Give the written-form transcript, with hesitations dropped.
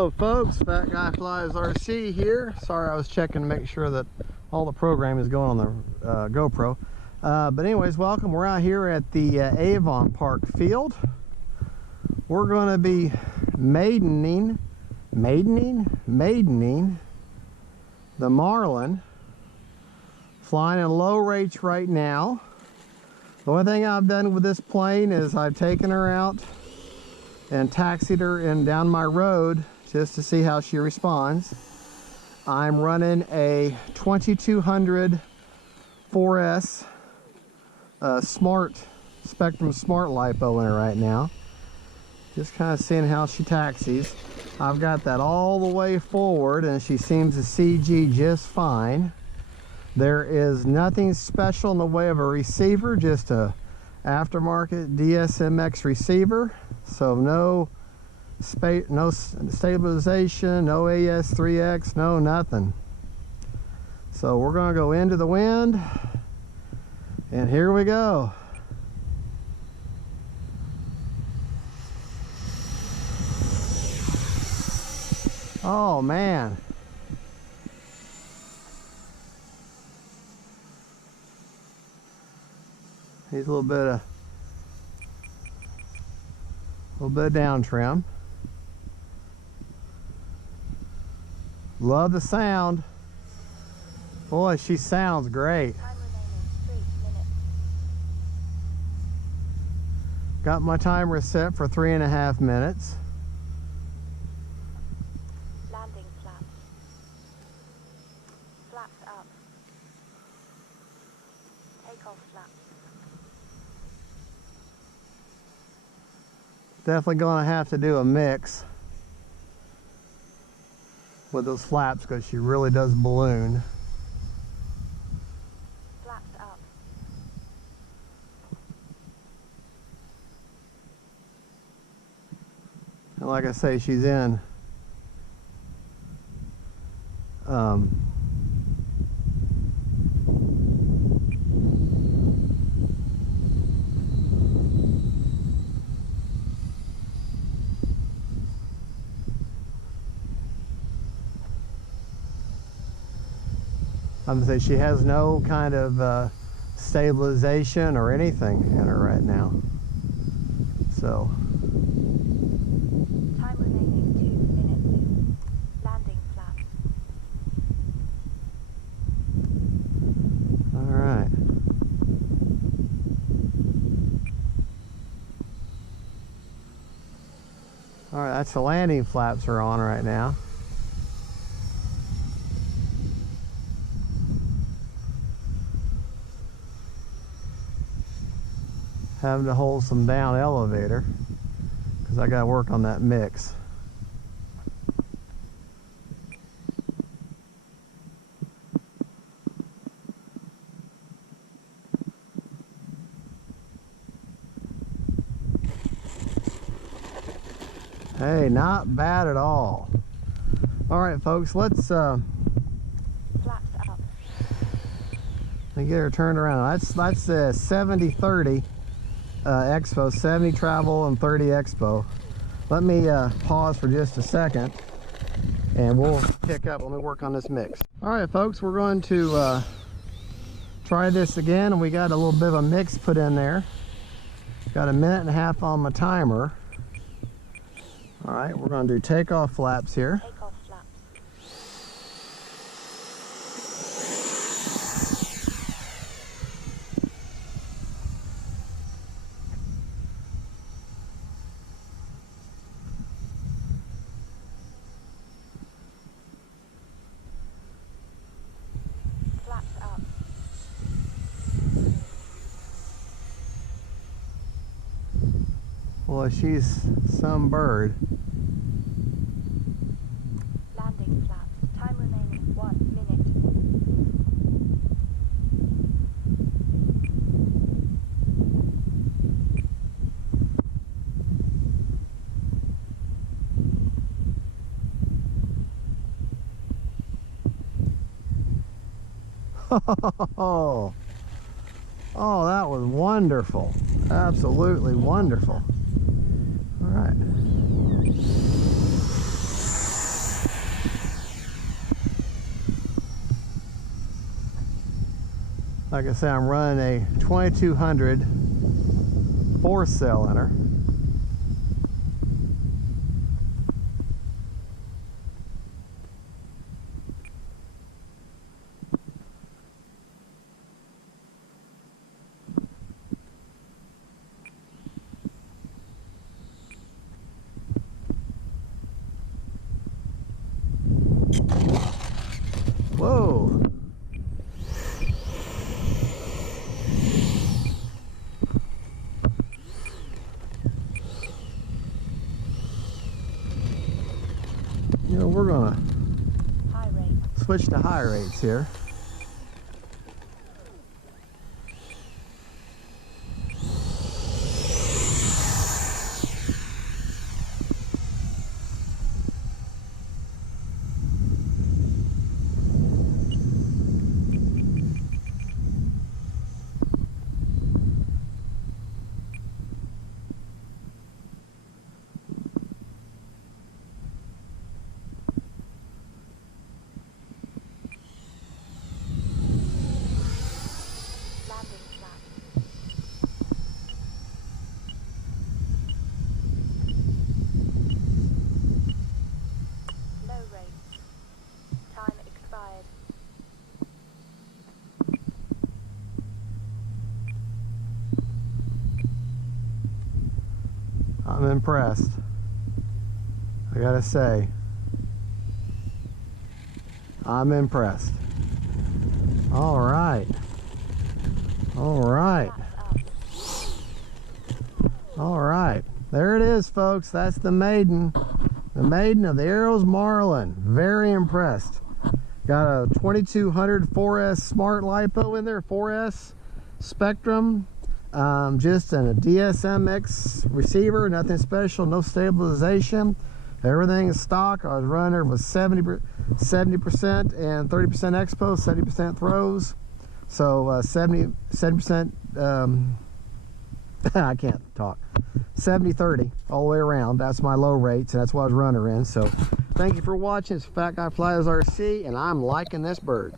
Hello folks, Fat Guy Flies RC here. Sorry, I was checking to make sure that all the program is going on the GoPro. But anyways, welcome. We're out here at the Avon Park field. We're going to be maidening the Marlin, flying in low rates right now. The only thing I've done with this plane is I've taken her out and taxied her in down my road just to see how she responds. I'm running a 2200 4S Spektrum Smart Lipo in her right now. Just kind of seeing how she taxis. I've got that all the way forward and she seems to CG just fine. There is nothing special in the way of a receiver, just a aftermarket DSMX receiver. So no stabilization, no AS3X, no nothing. So we're going to go into the wind, and here we go. Oh man. He's a little bit of down trim. Love the sound. Boy, she sounds great. Time remaining 3 minutes. Got my timer set for 3.5 minutes. Landing flaps. Flaps up. Takeoff flaps. Definitely gonna have to do a mix with those flaps because she really does balloon. Flaps up. And like I say, she's in I'm gonna say she has no kind of stabilization or anything in her right now. So Time remaining 2 minutes. Landing flaps. all right. All right, that's the landing flaps are on right now. Having to hold some down elevator because I got to work on that mix. Hey, not bad at all. All right, folks, let's Flaps up. get her turned around. That's 70-30 expo, 70 travel and 30 expo. Let me pause for just a second and we'll pick up when we work on this mix. All right, folks, we're going to try this again, and we got a little bit of a mix put in there. Got 1.5 minutes on my timer. All right, we're going to do takeoff flaps here. Takeoff flaps. Flaps up. Well, she's some bird. Landing flaps. Time remaining 1 minute. Oh, that was wonderful. Absolutely wonderful. All right. Like I say, I'm running a 2200 4-cylinder. Whoa. You know, we're gonna High rate. switch to high rates here. Landing flap. Low rate. Time expired. I'm impressed. I gotta say, I'm impressed. All right. All right. Flaps up. All right. There it is, folks. That's the Maiden. The Maiden of the Arrows Marlin. Very impressed. Got a 2200 4S Smart Lipo in there, 4S Spektrum. Just in a DSMX receiver, nothing special, no stabilization. Everything is stock. I was running with 70% and 30% expo, 70% throws. So 70%, I can't talk. 70-30 all the way around. That's my low rates, and that's what I was running in. So thank you for watching. It's Fat Guy Flies RC, and I'm liking this bird.